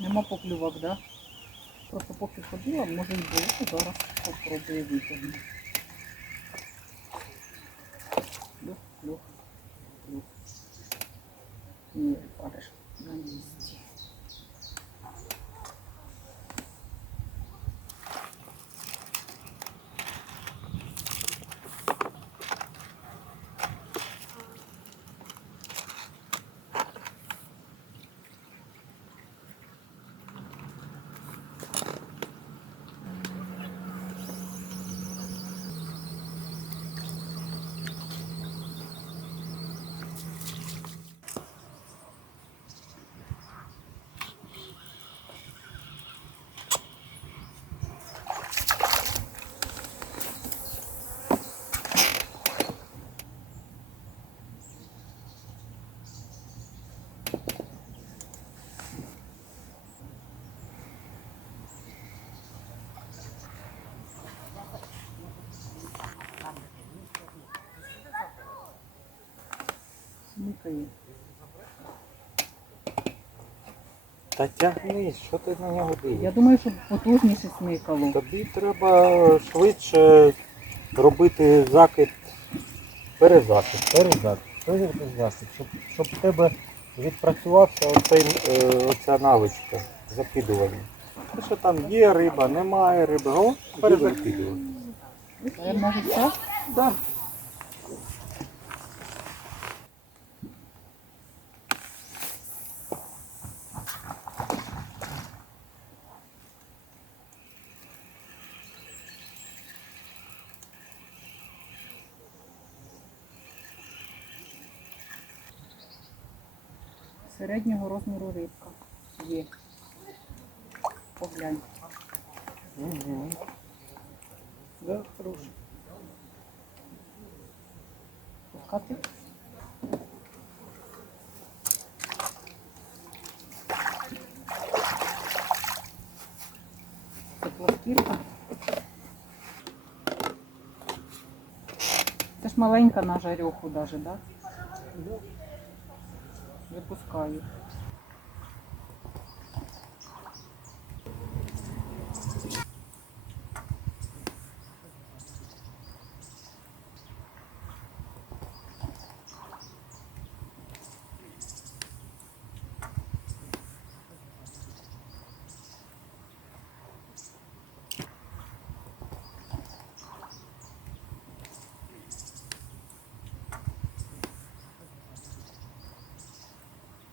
Нема поклювок, да? Просто поки ходила, може й було, зараз попробую витягнути. Люх, клюх, Смикає. Та тягнись, що ти на нього Я думаю, щоб потужніше смикало. Тобі треба швидше робити закид, перезакид, перезакид, перезакид, щоб, щоб в тебе відпрацювався оцей, е, оця навичка закидування. Тому що там є риба, немає риби, о, може? Да. Середнього розміру рибка. Є. Поглянь. Угу. Да, хороший. Пускати. Це пластинка. Це ж маленька на жарьоху даже, да? Випускаю.